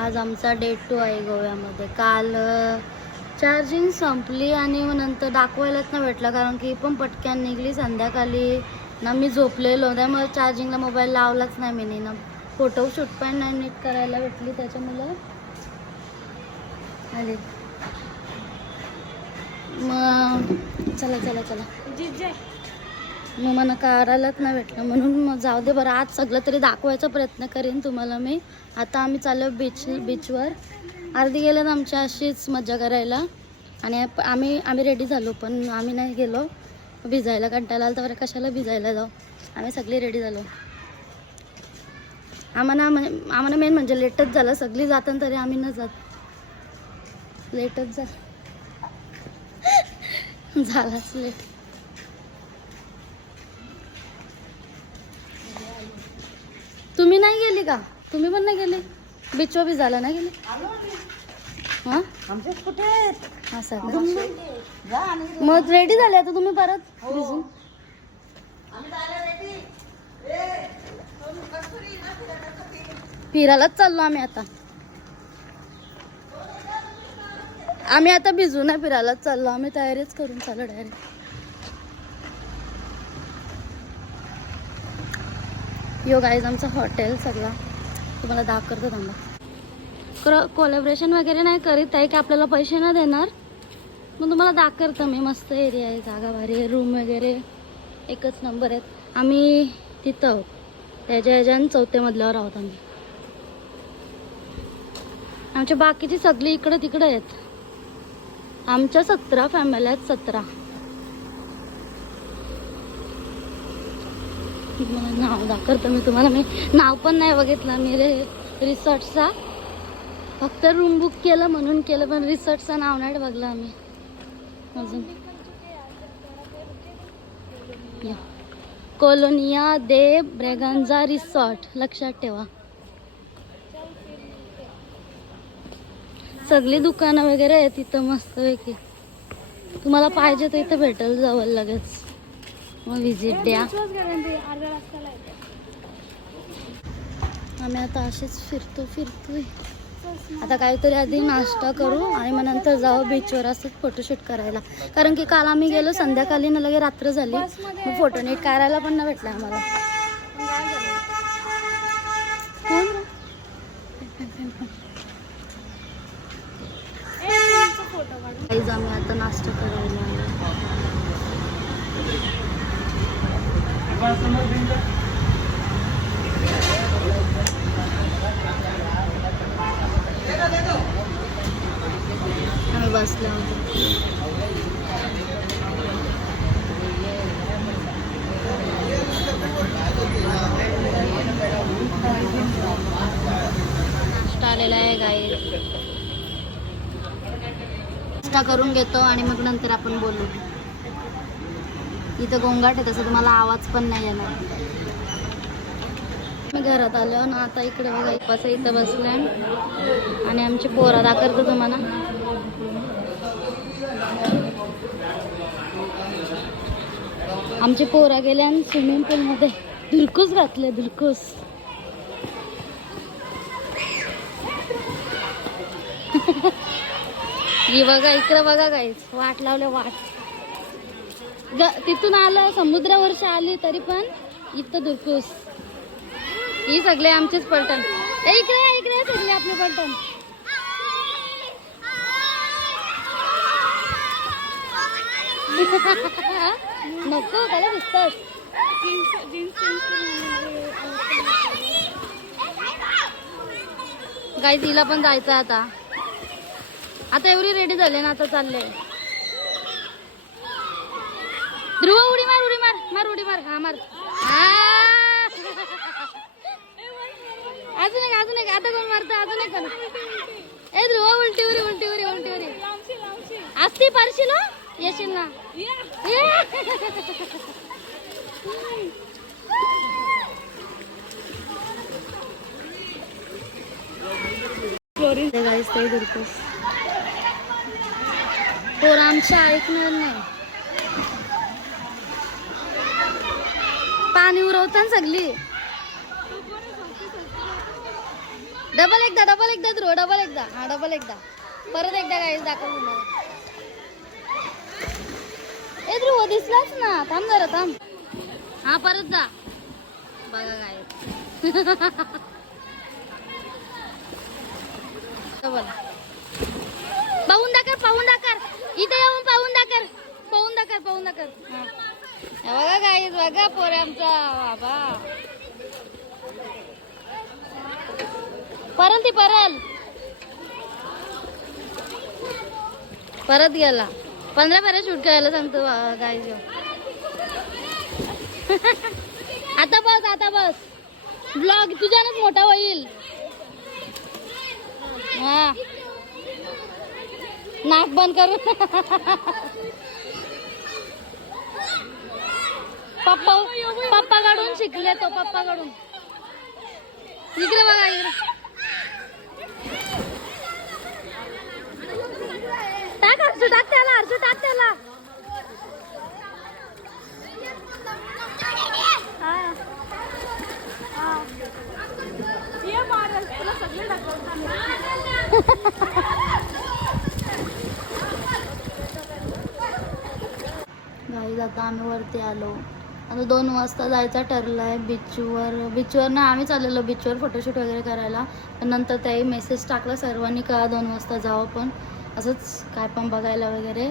आज आमचा डे 2 आहे गोव्यामध्ये. काल चार्जिंग संपली आणि मग नंतर दाखवायलाच नाही भेटलं, कारण की पण पटक्यान निघली संध्याकाळी ना. मी झोपलेलो त्यामुळे चार्जिंगला मोबाईल लावलाच नाही मी ना. फोटोशूट पण नाही नीट करायला भेटली त्याच्यामुळं आले. मग चला चला चला मग मला करायलाच नाही भेटलं, म्हणून मग जाऊ दे बरं. आज सगळं तरी दाखवायचा प्रयत्न करेन तुम्हाला मी. आता आम्ही चाललो बीचवर. अर्धी गेल्यात आमच्या अशीच मजा करायला आणि आम्ही रेडी झालो, पण आम्ही नाही गेलो भिजायला. कंटाळा आला तर बरं कशाला भिजायला जाऊ. आम्ही सगळी रेडी झालो. आम्हाला मेन म्हणजे लेटच झालं. सगळी जाताना तरी आम्ही न जात लेटच झालाच लेट. तुम्ही नाही गेली का? तुम्ही पण नाही गेले बीचवर? बी झाला नाही गेले? हां असं मग रेडी झाले आता तुम्ही परत भिजून? फिरायलाच चाललो आम्ही आता. आम्ही आता भिजू नाही, फिरायलाच चाललो आम्ही. तयारीच करून चाललो डायरेक्ट. यो गाईज आमचं हॉटेल सगळा तुम्हाला दाखवतो थांबा. कोलॅबरेशन वगैरे नाही करीत आहे की आपल्याला पैसे नाही देणार, मग तुम्हाला दाखवतो मी. मस्त एरिया आहे, जागा भारी आहे, रूम वगैरे एकच नंबर आहेत. आम्ही तिथं आहोत त्याच्या ह्याच्यानं 4थ्या मजल्यावर आहोत आम्ही. आमच्या बाकीची सगळी इकडं तिकडं आहेत. आमच्या 17 फॅमिली आहेत, 17. मला नाव दाखवतो मी तुम्हाला. मी नाव पण नाही बघितलं मी रिसॉर्टचा. फक्त रूम बुक केलं म्हणून केलं, पण रिसॉर्टचं नाव नाही बघलं आम्ही अजून. कोलोनिया दे ब्रेगांजा रिसॉर्ट, लक्षात ठेवा. सगळी दुकानं वगैरे आहेत इथं मस्तपैकी. तुम्हाला पाहिजे तर इथं भेटेल जवळ लगेच, मग व्हिजिट द्या. आम्ही आता असेच फिरतोय. आता काहीतरी आधी नाश्ता करू आणि मग नंतर जाऊ बीचवर असंच फोटोशूट करायला. कारण की काल आम्ही गेलो संध्याकाळी ना, लगे रात्र झाली, मग फोटो नीट करायला पण नाही भेटला आम्हाला. आम्ही आता नाश्ता करायला आम्ही बसलो नाश्ता आलेला आहे गाई. नाश्ता करून घेतो आणि मग नंतर आपण बोलू. इथं गोंगाट आहे, तसं तुम्हाला आवाज पण नाही येणार. मी घरात आलो ना. आता इकडे बघा कसं इथं बसलंय आणि आमची पोरं दाखवतो तुम्हाला. आमचे पोरं गेले आणि स्विमिंग पूलमध्ये धुलकूस घातले, धुलकूस. ही बघा इकडे बघा गाईस, वाट लावले वाट. तिथून आलं समुद्रावरची आली तरी पण इथं धुलकूस. ही सगळे आमचेच पलटण. इकडे सगळे आपले पलटण. नको त्याला दिसतच. गाईस हिला पण जायचं आता. आता एवढी रेडी झाले ना, आता चालले. ध्रुव उडी मार, उडी मार, मार उडी मार. हा मार. अजून एक आता कोण मारतं? अजून एक. ए ध्रुव उलटीवरी असती पारशील येशील ना. पोर आमच्या ऐकणार नाही. पाणी उरवतात सगळी. डबल एकदा ध्रुव, डबल एकदा. हा डबल एकदा, परत एकदा गाईज दाखव तुम्हाला. ए ध्रुव दिसलाच ना, थांब जरा थांब. हा परत जा. बघा गाईज. डबल पाहून दाखर इथे येऊन पाहून दाखर. हा. हे बघा गाईज, बघा पोरे आमचा बाबा. परत गेला. 15 फेऱ्या शूट करायला सांगतो गाईज. आता बस ब्लॉग तुझ्यानंच मोठा होईल. हा नाक बंद करू. पप्पा कडून शिकले तो, पप्पा कडून. इकडे बघा इकडे. टाक त्याला. गाईज आता आम्ही वरती आलो. आता 2 वाजता जायचं ठरलंय बीचवर ना आम्ही चाललेलो बीचवर फोटोशूट वगैरे करायला. पण नंतर त्याही मेसेज टाकला सर्वांनी का 2 वाजता जावं, पण असंच काय पण बघायला वगैरे.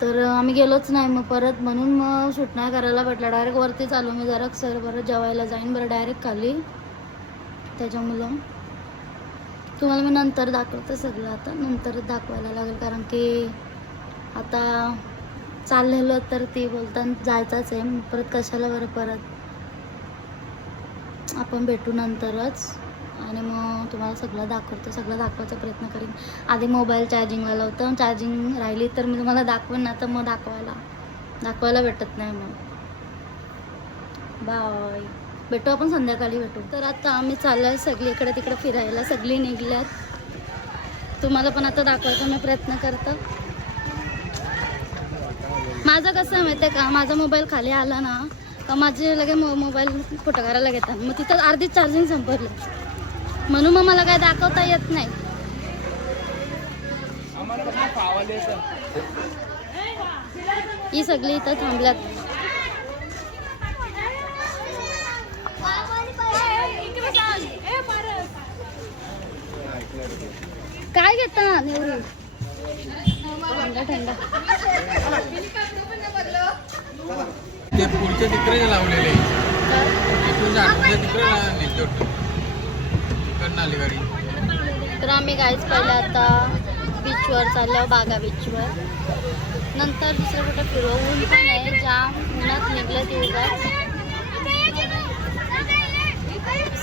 तर आम्ही गेलोच नाही मग परत, म्हणून मग शूट नाही करायला भेटला. डायरेक्ट वरती चालू मी जरा सर बरं जेवायला जाईन बरं डायरेक्ट खाली. त्याच्यामुळं तुम्हाला मी नंतर दाखवते सगळं. आता नंतर दाखवायला लागेल, कारण की आता चाललेलो तर ते बोलतात जायचंच आहे. परत कशाला बरं, परत आपण भेटू नंतरच. आणि मग तुम्हाला सगळं दाखवायचा प्रयत्न करीन. आधी मोबाईल चार्जिंगला लावतं, चार्जिंग राहिली तर मी तुम्हाला दाखवेन, ना तर मग दाखवायला भेटत नाही. मग बाय, भेटू आपण संध्याकाळी भेटू. तर आता आम्ही चाललोय सगळी इकडे तिकडे फिरायला, सगळी निघल्यात. तुम्हाला पण आता दाखवायचा मी प्रयत्न करतो. माझं कसं आहे माहिती आहे का, माझा मोबाईल खाली आला ना का माझे लगे मोबाईल फोटो करायला घेतात. मग तिथं अर्धी चार्जिंग संपवली, म्हणून मग मला काय दाखवता येत नाही. ही सगळी इथं थांबल्यात. काय घेता नेवरी? थंड ते पुढच्या तिकडे लावलेले, गाडी. तर आम्ही गाईच पहिले आता बीचवर चाललो, बागा बीचवर. नंतर दुसरं कुठं फिरवून पण आहे, जाम उन्हात निघलं ते उगाच.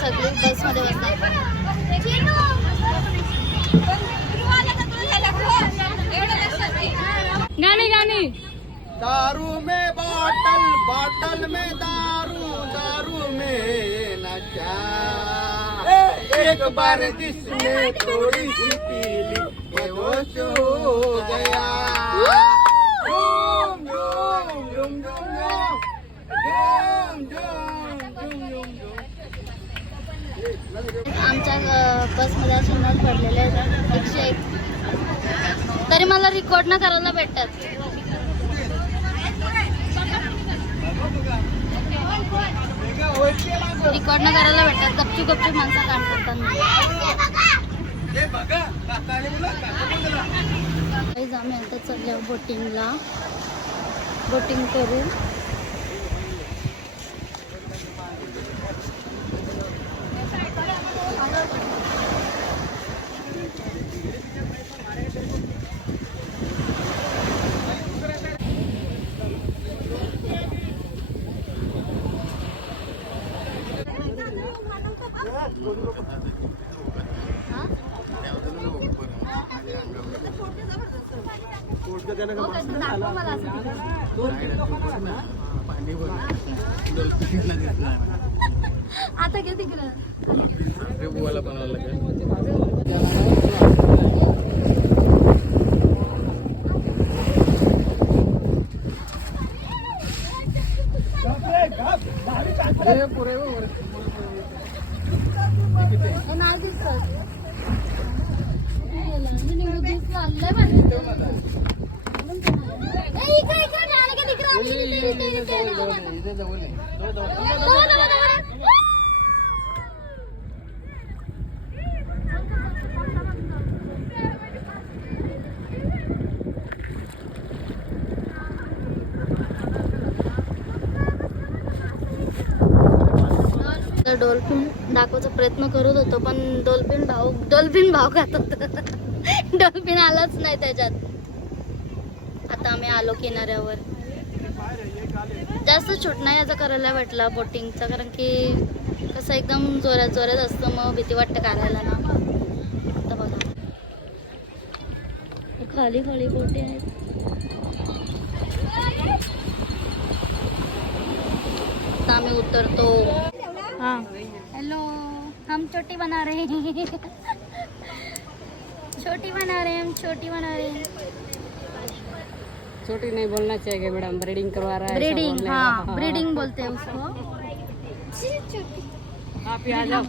सगळी बसमध्ये बसतात. गाणी दारू में बॉटल में दारू में नशा. एक बार जिसने थोड़ी सी पी ली बेहोश हो गया. झूम झूम झूम झूम झूम झूम झूम. आमच्या बसमध्ये असे नोट पडलेले आहेत 101. तरी मला रेकॉर्ड न करायला भेटतात. रेकॉर्ड न करायला भेटतात. गपचूप माणसं काढतात. आम्ही आता चाललो बोटिंग करू. आता किती तिकडं बुवाला बनवायला लागेल. नाव दिसत लय भारी. ए, इकडे आले का तिकडे आले, इथे. डॉल्फिन दाखवायचा प्रयत्न करत होतो पण डॉल्फिन भाव खात होत. डॉल्फिन आलाच नाही त्याच्यात. आता आम्ही आलो किनाऱ्यावर. जास्त छोट नाही याचा करायला भेटला बोटिंगचा, कारण की कसं एकदम जोरात असतं, मग भीती वाटते करायला ना. आता बघा खाली बोटी आहेत. आता आम्ही उतरतो. हाँ हेलो, हम छोटी बना रहे हैं. छोटी बना रहे हैं. छोटी नहीं बोलना चाहिए मैडम, ब्रीडिंग करवा रहा है. ब्रीडिंग, हाँ ब्रीडिंग बोलते हैं उसको. आप ही आ जाओ,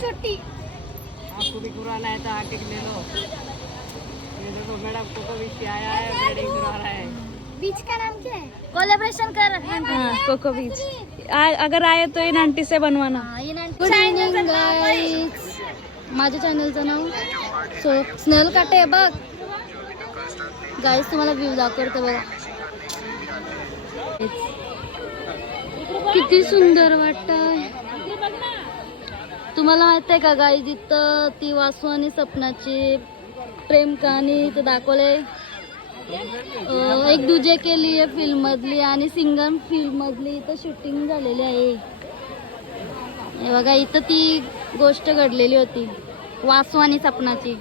छोटी. आपको भी कराना है तो आके ले लो. ये देखो मैडम कोको बीच आया है, ब्रीडिंग करवा रहा है. बीच का नाम क्या है? कोलैबोरेशन कर रहे हैं कोको बीच. अगर आए तो इन आंटी से बनवाना. Good evening guys. माझ्या चॅनलचं नाव स्नेल काटे आहे बघ गाईज. तुम्हाला व्ह्यू दाखवते बघा, किती सुंदर वाटतंय. तुम्हाला माहित आहे का गाईज, इथं ती वासू आणि सपनाची प्रेम कहाणी इथं दाखवले. एक दूजे के लिए फिल्म मधली आणि सिंगम फिल्म मधली इथं शूटिंग झालेली आहे. हे बघा इथं ती गोष्ट घडलेली होती, वासू आणि सपनाची.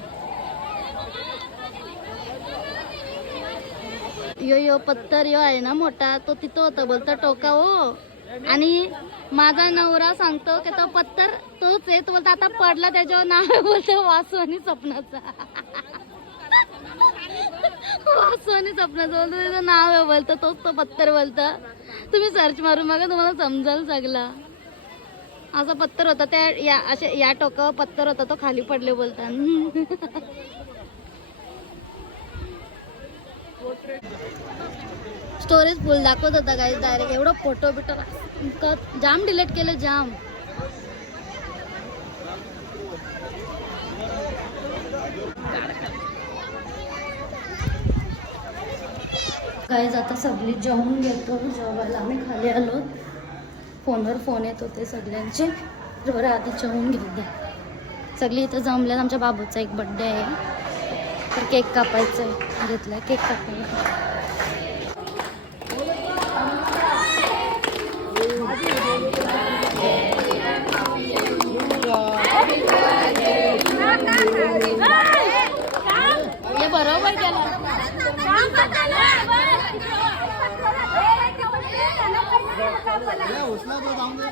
यो पत्थर यो आहे ना मोठा, तो तिथं होता बोलता टोका हो. आणि माझा नवरा सांगतो की तो पत्थर तोच आहे. तो बोलता आता पडला त्याच्यावर नाव बोलतो वासू आणि सपनाचा. वासू आणि सपनाचं बोलतो, त्याचं नाव आहे बोलतं, तोच तो पत्थर बोलतं. तुम्ही सर्च मारून बघा, तुम्हाला समजाल सगळं. असा पत्थर होता त्या या टोकावर पत्थर होता, तो खाली पडले बोलतात. स्टोरेज फुल दाखवत होता गाईज डायरेक्ट. एवढं फोटो बिटो जाम डिलीट केलं जाम. गाईज आता सगळी जेवून घेतो. जेवायला आम्ही खाली आलो. फोनवर फोन येत होते सगळ्यांचे. बरं आधी जेवून घेते. सगळी इथं जमल्यात. आमच्या बाबूचा एक बड्डे आहे तर केक कापायचा आहे. घेतला केक कापायचा. हे बरोबर केलं. उचला तो जाऊन दे.